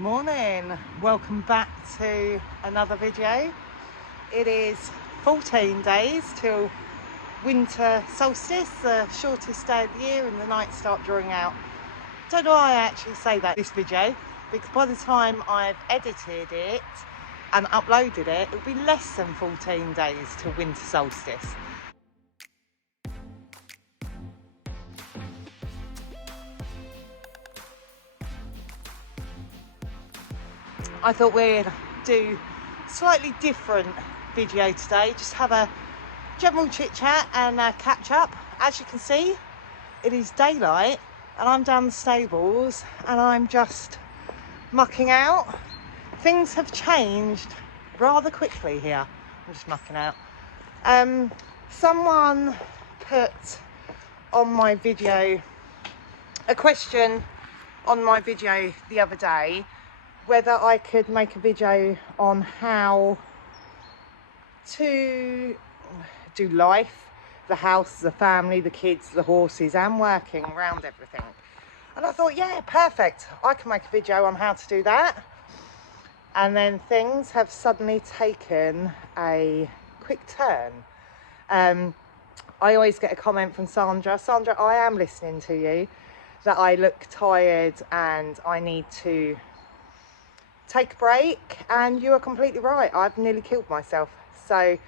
Morning, welcome back to another video. It is 14 days till winter solstice, the shortest day of the year, and the nights start drawing out. Don't know why I actually say that this video, because by the time I've edited it and uploaded it, it'll be less than 14 days till winter solstice. I thought we'd do a slightly different video today, just have a general chit chat and catch up. As you can see, it is daylight and I'm down the stables and I'm just mucking out. Things have changed rather quickly here. I'm just mucking out. Someone put on my video a question on my video the other day, whether I could make a video on how to do life, the house, the family, the kids, the horses, and working around everything. And I thought, yeah, perfect, I can make a video on how to do that. And then things have suddenly taken a quick turn. I always get a comment from Sandra, I am listening to you, that I look tired and I need to take a break, and you are completely right. I've nearly killed myself. So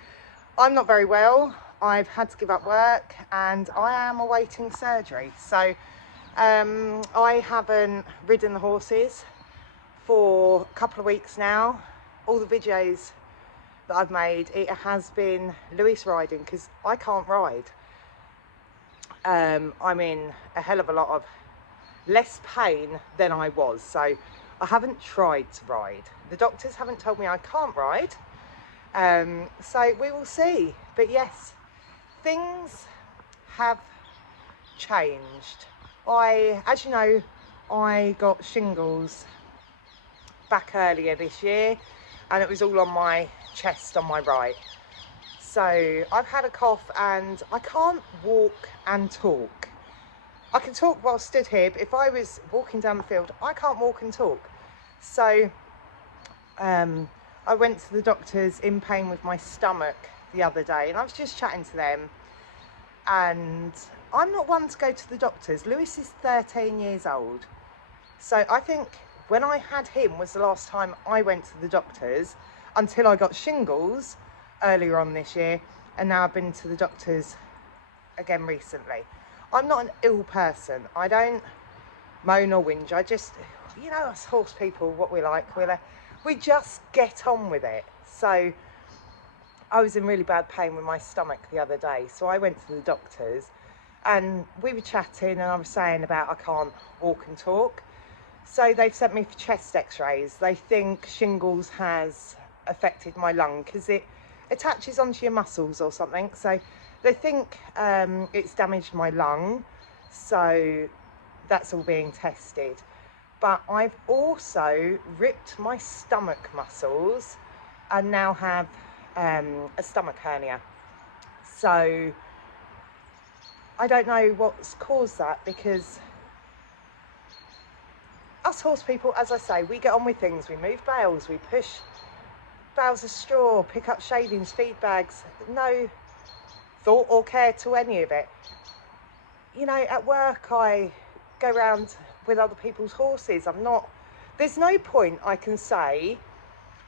I'm not very well. I've had to give up work and I am awaiting surgery. So I haven't ridden the horses for a couple of weeks now. All the videos that I've made, it has been Louis riding, because I can't ride. I'm in a hell of a lot of less pain than I was. So I haven't tried to ride. The doctors haven't told me I can't ride. So we will see. But yes, things have changed. As you know, I got shingles back earlier this year, and it was all on my chest on my right. So I've had a cough and I can't walk and talk. I can talk while stood here, but if I was walking down the field, I can't walk and talk. So I went to the doctors in pain with my stomach the other day, and I was just chatting to them, and I'm not one to go to the doctors. Lewis is 13 years old. So I think when I had him was the last time I went to the doctors, until I got shingles earlier on this year, and now I've been to the doctors again recently. I'm not an ill person. I don't moan or whinge. I just, you know, us horse people, what we like, we just get on with it. So I was in really bad pain with my stomach the other day, so I went to the doctors and we were chatting, and I was saying about I can't walk and talk. So they've sent me for chest x-rays. They think shingles has affected my lung because it attaches onto your muscles or something. So they think it's damaged my lung, so that's all being tested. But I've also ripped my stomach muscles and now have a stomach hernia. So I don't know what's caused that, because us horse people, as I say, we get on with things. We move bales, we push bales of straw, pick up shavings, feed bags. No thought or care to any of it. You know, at work I go around with other people's horses. There's no point I can say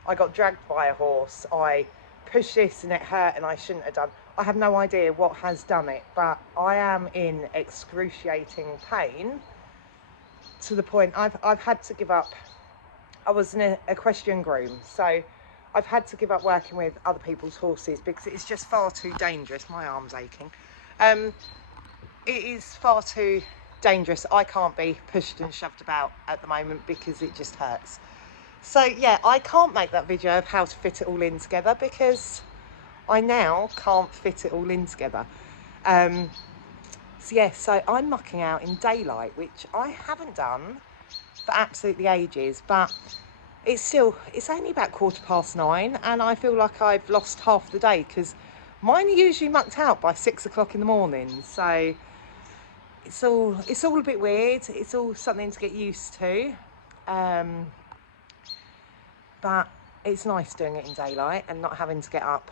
I got dragged by a horse, I pushed this and it hurt and I shouldn't have done. I have no idea what has done it, but I am in excruciating pain to the point I've had to give up. I was an equestrian groom, so I've had to give up working with other people's horses because it's just far too dangerous. My arm's aching. It is far too dangerous. I can't be pushed and shoved about at the moment because it just hurts. So yeah, I can't make that video of how to fit it all in together, because I now can't fit it all in together. So yeah, so I'm mucking out in daylight, which I haven't done for absolutely ages, but it's only about 9:15, and I feel like I've lost half the day, because mine are usually mucked out by 6 o'clock in the morning. So it's all a bit weird. It's all something to get used to. but it's nice doing it in daylight and not having to get up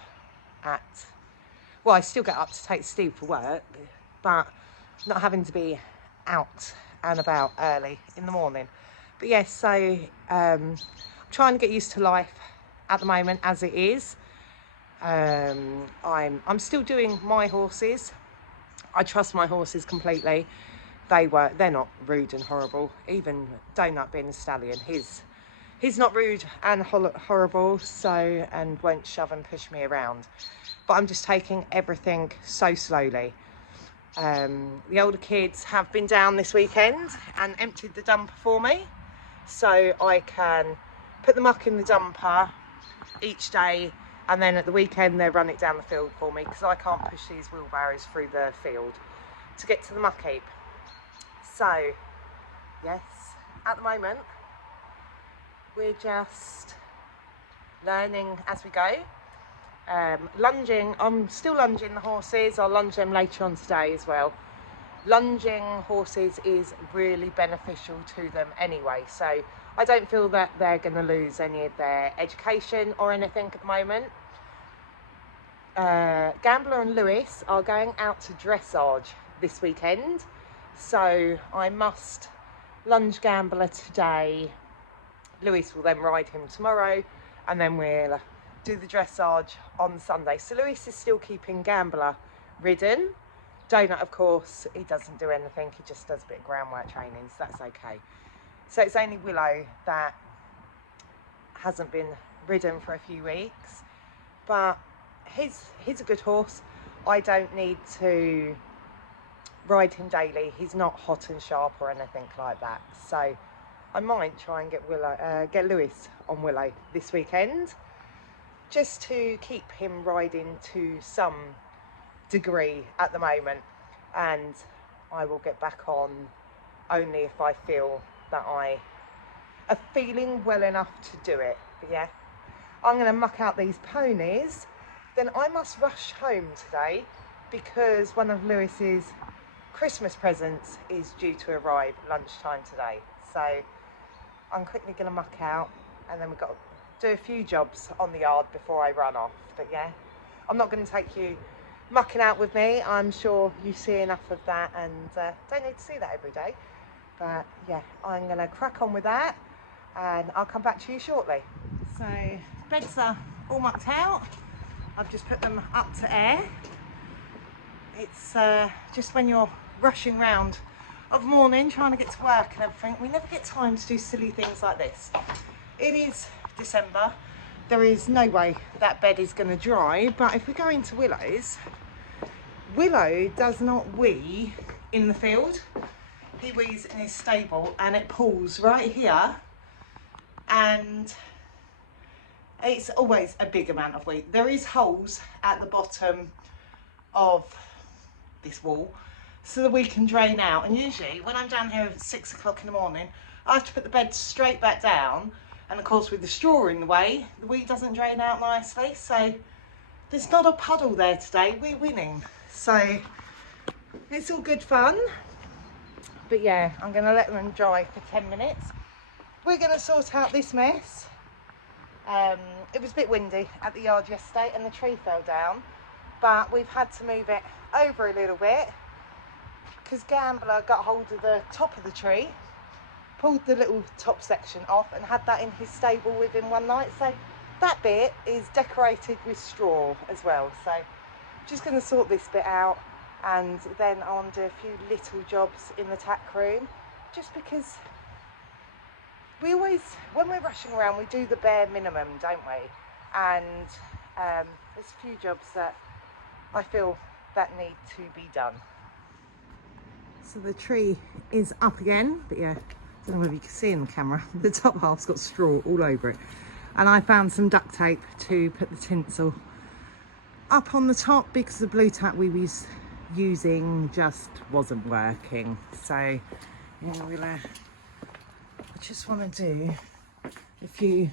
at, well, I still get up to take Steve for work, but not having to be out and about early in the morning. But yes, so I'm trying to get used to life at the moment as it is. I'm still doing my horses. I trust my horses completely. They're not rude and horrible. Even Donut being a stallion, he's not rude and horrible, so, and won't shove and push me around. But I'm just taking everything so slowly. The older kids have been down this weekend and emptied the dumper for me, so I can put the muck in the dumper each day, and then at the weekend they run it down the field for me, because I can't push these wheelbarrows through the field to get to the muck heap. So yes, at the moment we're just learning as we go. Lunging, I'm still lunging the horses. I'll lunge them later on today as well. Lunging horses is really beneficial to them anyway, so I don't feel that they're going to lose any of their education or anything at the moment. Gambler and Lewis are going out to dressage this weekend, so I must lunge Gambler today. Lewis will then ride him tomorrow, and then we'll do the dressage on Sunday. So Lewis is still keeping Gambler ridden. Donut, of course, he doesn't do anything, he just does a bit of groundwork training, so that's okay. So it's only Willow that hasn't been ridden for a few weeks, but he's a good horse. I don't need to ride him daily. He's not hot and sharp or anything like that, so I might try and get Lewis on Willow this weekend, just to keep him riding to some degree at the moment, and I will get back on only if I feel that I are feeling well enough to do it. But yeah, I'm going to muck out these ponies, then I must rush home today because one of Lewis's Christmas presents is due to arrive lunchtime today. So I'm quickly going to muck out, and then we've got to do a few jobs on the yard before I run off. But yeah, I'm not going to take you mucking out with me. I'm sure you see enough of that, and don't need to see that every day. But yeah, I'm going to crack on with that, and I'll come back to you shortly. So beds are all mucked out. I've just put them up to air. It's just when you're rushing round of morning trying to get to work and everything, we never get time to do silly things like this. It is December. There is no way that bed is going to dry, but if we go into Willow's, Willow does not wee in the field. He wees in his stable, and it pulls right here, and it's always a big amount of wee. There is holes at the bottom of this wall so that we can drain out, and usually when I'm down here at 6 o'clock in the morning, I have to put the bed straight back down, and of course with the straw in the way, the wee doesn't drain out nicely, so there's not a puddle there today. We're winning, so it's all good fun. But yeah, I'm going to let them dry for 10 minutes. We're going to sort out this mess. It was a bit windy at the yard yesterday and the tree fell down, but we've had to move it over a little bit because Gambler got hold of the top of the tree, pulled the little top section off, and had that in his stable with him one night. So that bit is decorated with straw as well. So just going to sort this bit out, and then I'll do a few little jobs in the tack room, just because we always, when we're rushing around, we do the bare minimum, don't we? And there's a few jobs that I feel that need to be done. So the tree is up again, but yeah, I don't know whether you can see in the camera, the top half's got straw all over it. And I found some duct tape to put the tinsel up on the top because the blue tack we was using just wasn't working. So yeah, we'll I just want to do a few,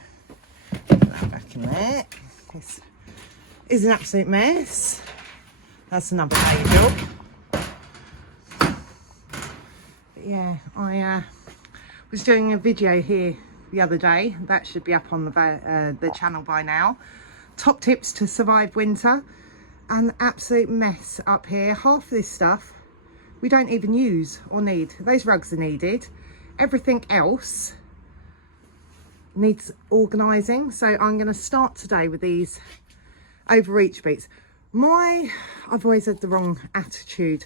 put that back in there. This is an absolute mess. That's another day job. But yeah, I was doing a video here the other day. That should be up on the channel by now. Top tips to survive winter. An absolute mess up here. Half of this stuff we don't even use or need. Those rugs are needed. Everything else needs organising. So I'm going to start today with these overreach boots. I've always had the wrong attitude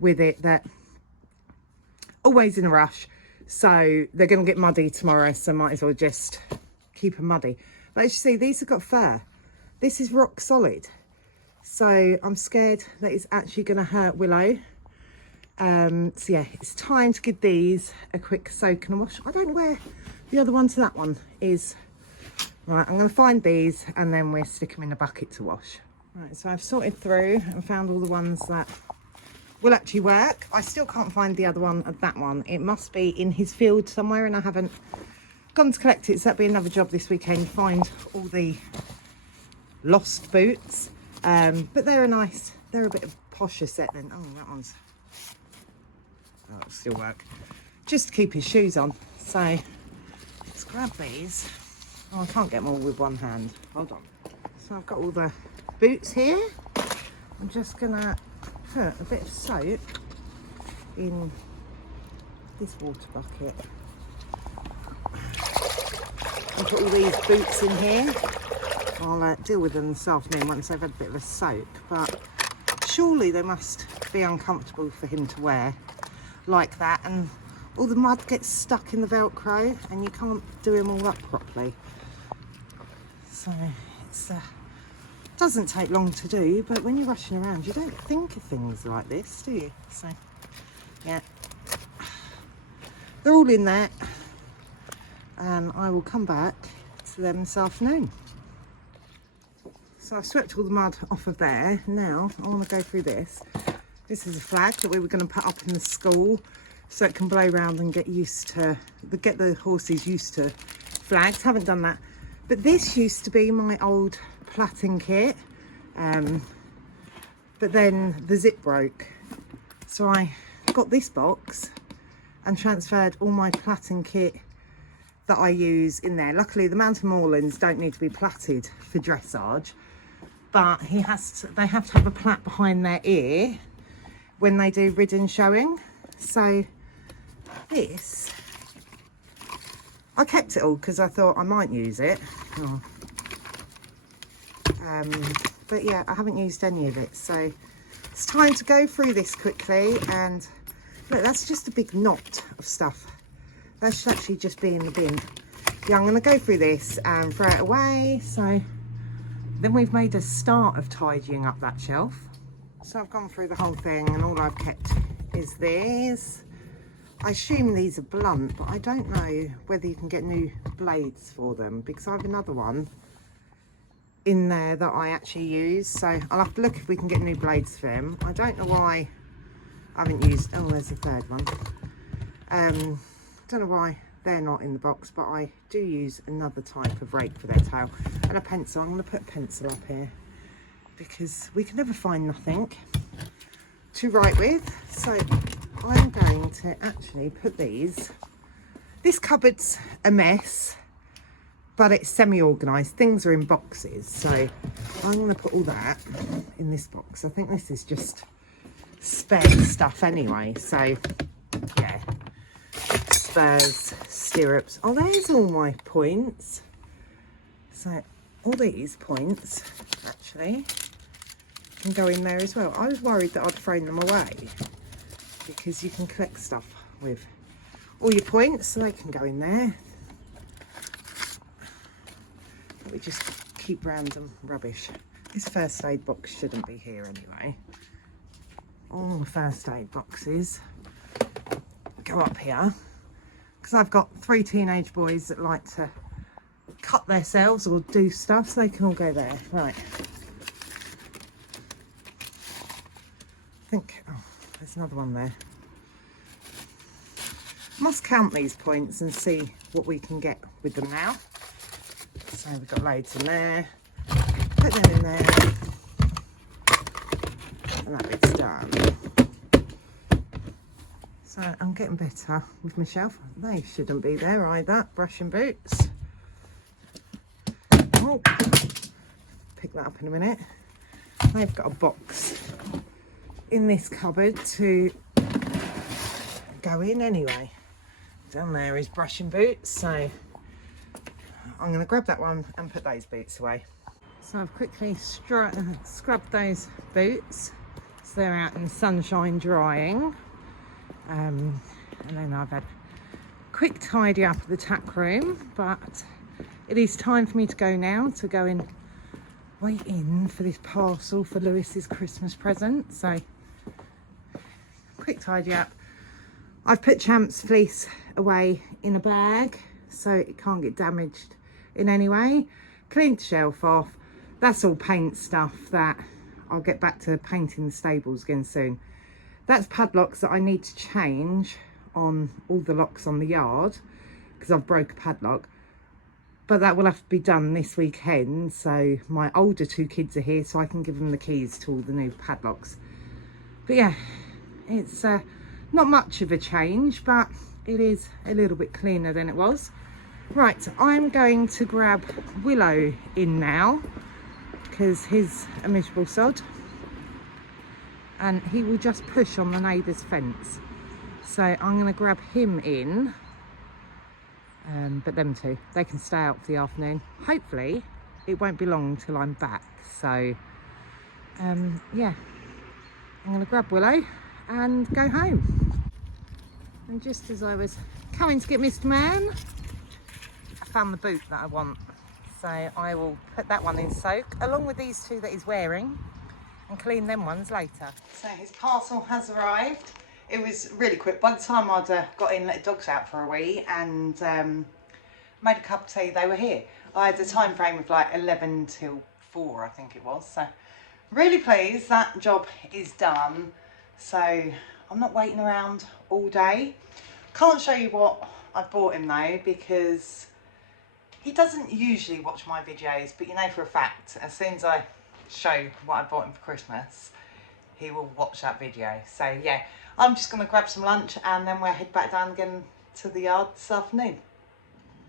with it, that always in a rush. So they're going to get muddy tomorrow, so might as well just keep them muddy. But as you see, these have got fur. This is rock solid. So I'm scared that it's actually going to hurt Willow. So yeah, it's time to give these a quick soak and a wash. I don't know where the other one to that one is. Right, I'm going to find these and then we'll stick them in a bucket to wash. Right, so I've sorted through and found all the ones that will actually work. I still can't find the other one of that one. It must be in his field somewhere and I haven't gone to collect it. So that'll be another job this weekend, find all the lost boots. But they're a nice, they're a bit of posher set then. Oh, that one's, oh, it'll still work. Just to keep his shoes on. So let's grab these. Oh, I can't get them all with one hand. Hold on. So I've got all the boots here. I'm just gonna put a bit of soap in this water bucket. I'll put all these boots in here. I'll deal with them this afternoon once they've had a bit of a soak, but surely they must be uncomfortable for him to wear like that, and all the mud gets stuck in the Velcro and you can't do them all up properly. So it's doesn't take long to do, but when you're rushing around you don't think of things like this, do you? So yeah, they're all in there and I will come back to them this afternoon. So I've swept all the mud off of there. Now I want to go through this. This is a flag that we were going to put up in the school so it can blow around and get the horses used to flags. Haven't done that. But this used to be my old plaiting kit, but then the zip broke. So I got this box and transferred all my plaiting kit that I use in there. Luckily the mountain moorlands don't need to be plaited for dressage, but they have to have a plait behind their ear when they do ridden showing. So this, I kept it all because I thought I might use it. Oh. But yeah, I haven't used any of it, so it's time to go through this quickly. And look, that's just a big knot of stuff. That should actually just be in the bin. Yeah, I'm going to go through this and throw it away. So then we've made a start of tidying up that shelf. So I've gone through the whole thing and all I've kept is these. I assume these are blunt, but I don't know whether you can get new blades for them because I have another one in there that I actually use. So I'll have to look if we can get new blades for them. I don't know why I haven't used, oh, there's a third one. Don't know why they're not in the box, but I do use another type of rake for their tail and a pencil. I'm going to put a pencil up here because we can never find nothing to write with. So I'm going to actually put these. This cupboard's a mess, but it's semi-organised. Things are in boxes, so I'm going to put all that in this box. I think this is just spare stuff anyway, so yeah. Spurs, stirrups. Oh, there's all my points. So all these points actually can go in there as well. I was worried that I'd thrown them away because you can collect stuff with all your points, so they can go in there. But we just keep random rubbish. This first aid box shouldn't be here anyway. All the first aid boxes go up here because I've got 3 teenage boys that like to cut themselves or do stuff, so they can all go there. Right. I think, oh, there's another one there. Must count these points and see what we can get with them now. So we've got loads in there. Put them in there. And that bit's done. So So I'm getting better with my shelf. They shouldn't be there either. Brushing boots. Oh, pick that up in a minute. They've got a box in this cupboard to go in anyway. Down there is brushing boots, so I'm going to grab that one and put those boots away. So I've quickly scrubbed those boots so they're out in the sunshine drying. And then I've had a quick tidy up of the tack room, but it is time for me to go now, to go and wait in for this parcel for Lewis's Christmas present. So quick tidy up. I've put Champ's fleece away in a bag so it can't get damaged in any way. Cleaned the shelf off. That's all paint stuff that I'll get back to painting the stables again soon. That's padlocks that I need to change on all the locks on the yard because I've broke a padlock. But that will have to be done this weekend, so my older two kids are here so I can give them the keys to all the new padlocks. But yeah, it's not much of a change, but it is a little bit cleaner than it was. Right, I'm going to grab Willow in now because he's a miserable sod and he will just push on the neighbour's fence. So I'm going to grab him in, but them two, they can stay out for the afternoon. Hopefully it won't be long till I'm back. So yeah, I'm going to grab Willow and go home. And just as I was coming to get Mr. Man, I found the boot that I want. So I will put that one in soak along with these two that he's wearing and clean them ones later. So his parcel has arrived. It was really quick. By the time I'd got in, let the dogs out for a wee and made a cup of tea, they were here. I had a time frame of like 11 till 4, I think it was. So really pleased that job is done. So I'm not waiting around all day. Can't show you what I bought him though, because he doesn't usually watch my videos, but you know for a fact, as soon as I show what I bought him for Christmas, he will watch that video. So yeah, I'm just going to grab some lunch and then we'll head back down again to the yard this afternoon.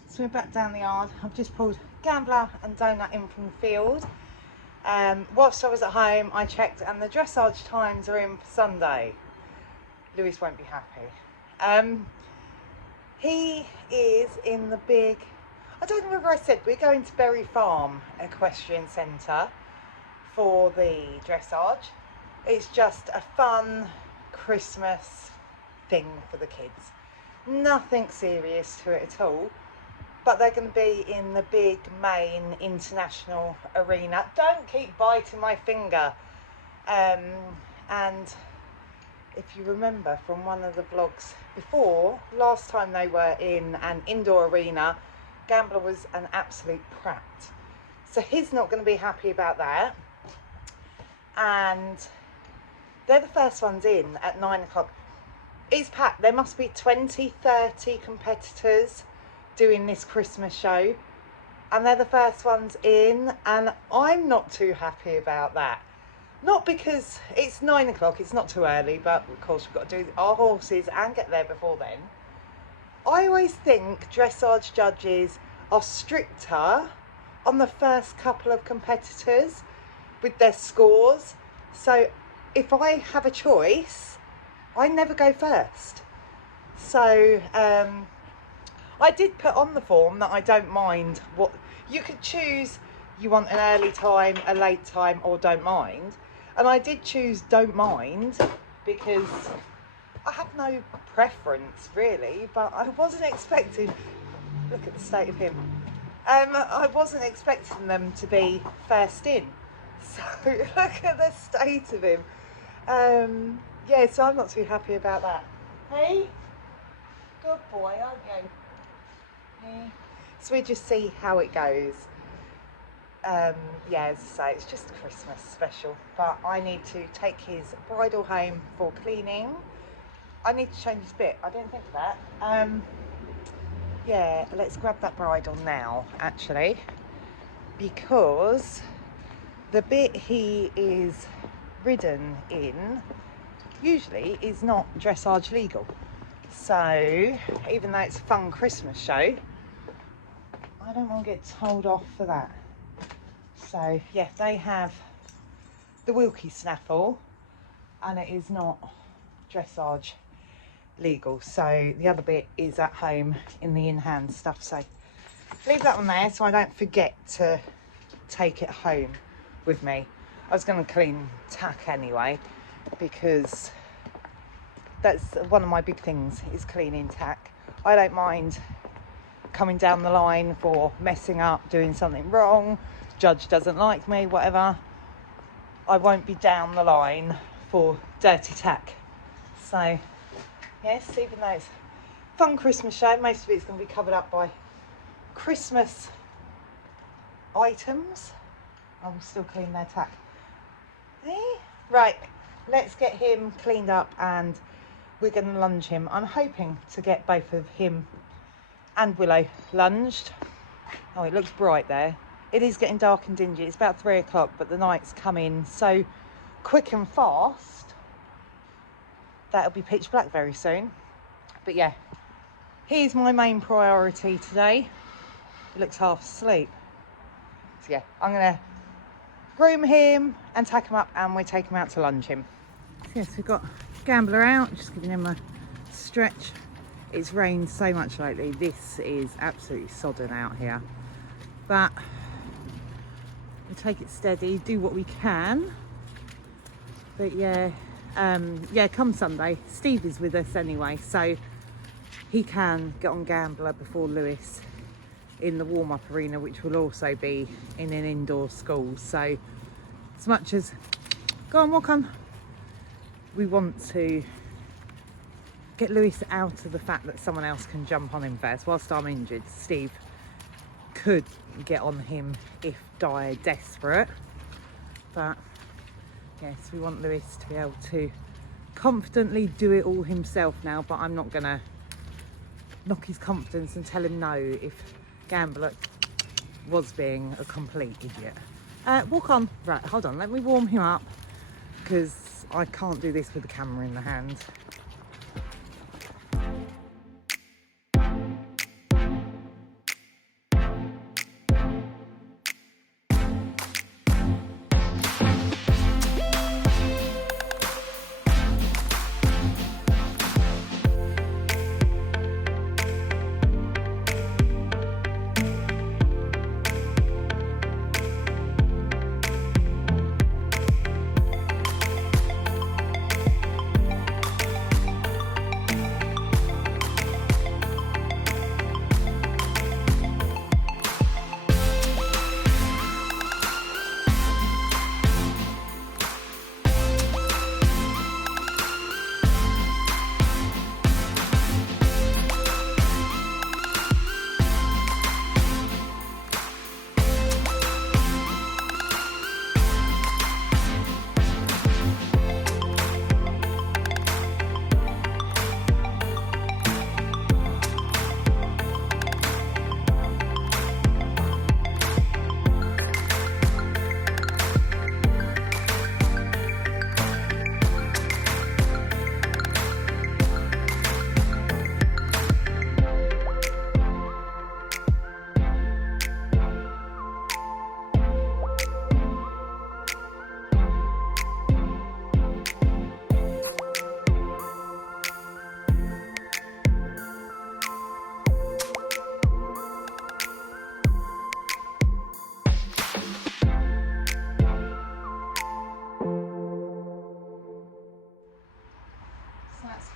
So we're back down the yard. I've just pulled Gambler and Donut in from the field. Whilst I was at home, I checked and the dressage times are in for Sunday. Lewis won't be happy. He is in the big, I don't know whether I said, we're going to Berry Farm Equestrian Centre for the dressage. It's just a fun Christmas thing for the kids. Nothing serious to it at all. But they're going to be in the big main international arena. Don't keep biting my finger. And if you remember from one of the vlogs before, last time they were in an indoor arena, Gambler was an absolute prat. So he's not going to be happy about that. And they're the first ones in at 9 o'clock. It's packed. There must be 20, 30 competitors doing this Christmas show. And they're the first ones in. And I'm not too happy about that. Not because it's 9 o'clock, it's not too early, but of course we've got to do our horses and get there before then. I always think dressage judges are stricter on the first couple of competitors with their scores. So if I have a choice, I never go first. So I did put on the form that I don't mind what you could choose. You want an early time, a late time, or don't mind. And I did choose don't mind because I have no preference really, but I wasn't expecting, look at the state of him. I wasn't expecting them to be first in. So look at the state of him. Yeah, so I'm not too happy about that. Hey, good boy, aren't you? Hey. So we just see how it goes. Yeah, as I say, it's just a Christmas special, but I need to take his bridle home for cleaning. I need to change his bit. I didn't think of that. Yeah, let's grab that bridle now, actually, because the bit he is ridden in usually is not dressage legal. So even though it's a fun Christmas show, I don't want to get told off for that. So yeah, they have the Wilkie snaffle and it is not dressage legal. So the other bit is at home in the in-hand stuff. So leave that one there so I don't forget to take it home with me. I was going to clean Tack anyway because that's one of my big things is cleaning Tack. I don't mind coming down the line for messing up, doing something wrong, judge doesn't like me, whatever. I won't be down the line for dirty Tack. So yes, even though it's a fun Christmas show, most of it's going to be covered up by Christmas items. I will still clean their Tack. Right, let's get him cleaned up and we're going to lunge him. I'm hoping to get both of him and Willow lunged. Oh, it looks bright there. It is getting dark and dingy. It's about 3 o'clock, but the night's coming so quick and fast that it'll be pitch black very soon. But yeah, here's my main priority today. He looks half asleep. So yeah, I'm going to groom him and tack him up and we take him out to lunge him. Yes, we've got Gambler out, just giving him a stretch. It's rained so much lately. This is absolutely sodden out here. But we take it steady, do what we can. But yeah, come Sunday, Steve is with us anyway, so he can get on Gambler before Lewis in the warm-up arena, which will also be in an indoor school. So as much as, go on, walk on, we want to get Lewis out of the fact that someone else can jump on him first. Whilst I'm injured, Steve could get on him if dire desperate. But yes, we want Lewis to be able to confidently do it all himself now, but I'm not gonna knock his confidence and tell him no if Gambler was being a complete idiot. Walk on. Right, hold on, let me warm him up because I can't do this with the camera in the hand.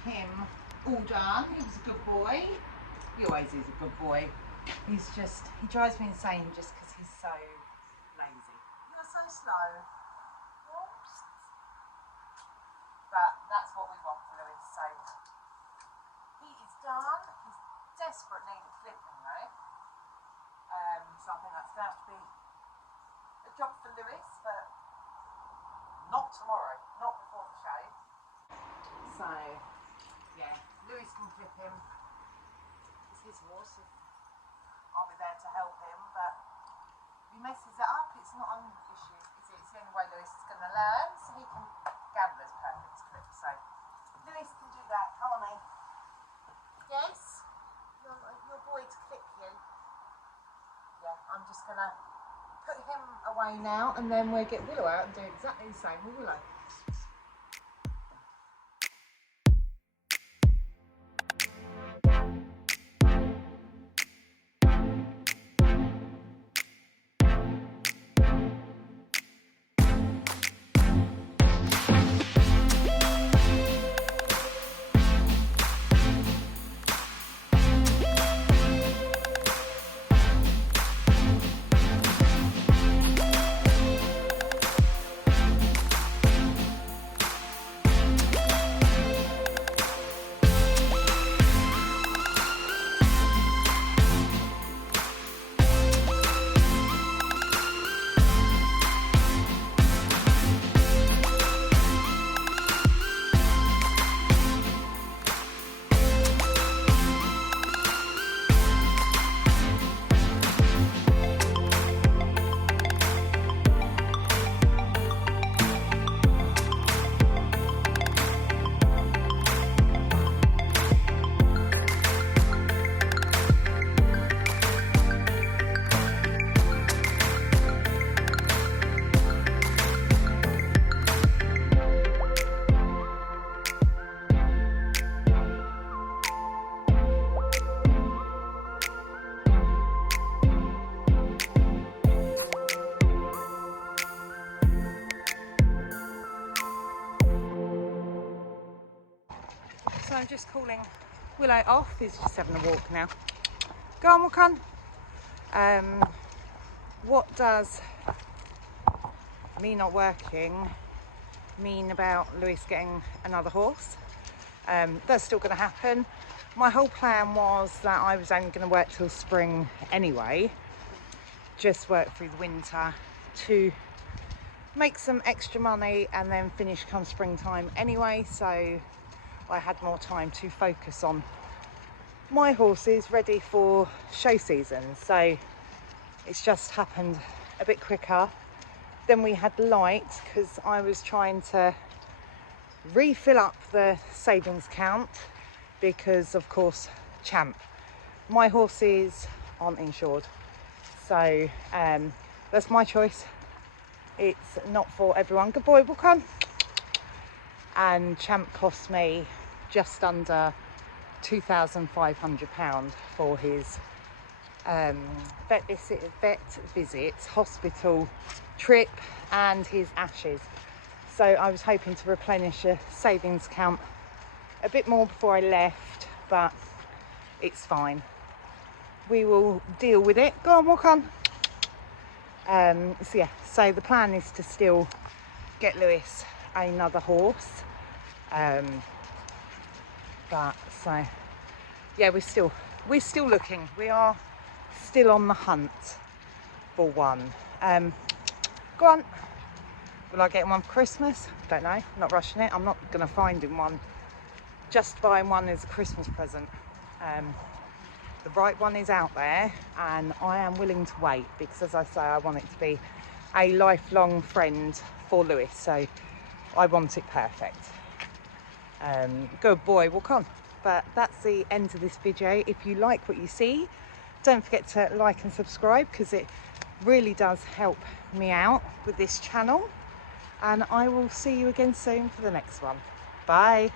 Him all done. He was a good boy. He always is a good boy. He drives me insane just because he's so lazy. You're so slow. Oops. But that's what we want for Lewis. So he is done. He's desperate need of clipping though. So I think that's going to have to be a job for Lewis, but not tomorrow, not before the show. So yeah, Lewis can clip him. It's his horse. I'll be there to help him, but if he messes it up, it's not an issue. It's the only way Lewis is going to learn, so he can Gambler's perfect clip. So Lewis can do that. Come on, mate. just going to put him away now, and then we'll get Willow out and do exactly the same with Willow. So I'm just calling Willow off. He's just having a walk now. Go on, walk on. What does me not working mean about Lewis getting another horse? That's still going to happen. My whole plan was that I was only going to work till spring anyway, just work through the winter to make some extra money and then finish come springtime anyway, so I had more time to focus on my horses ready for show season. So it's just happened a bit quicker than we had liked, because I was trying to refill up the savings account because of course Champ, my horses aren't insured, so that's my choice. It's not for everyone. Good boy, walk on. And Champ cost me just under £2,500 for his vet visits, hospital trip and his ashes. So I was hoping to replenish a savings account a bit more before I left, but it's fine. We will deal with it. Go on, walk on. So yeah, so the plan is to still get Lewis another horse. But so yeah, we're still looking. We are still on the hunt for one. Go on. Will I get him one for Christmas? Don't know. Not rushing it. I'm not going to find him one. Just buying one as a Christmas present. The right one is out there, and I am willing to wait because, as I say, I want it to be a lifelong friend for Lewis. So I want it perfect. Good boy, walk on. But that's the end of this video. If you like what you see, don't forget to like and subscribe, because it really does help me out with this channel. And I will see you again soon for the next one. Bye.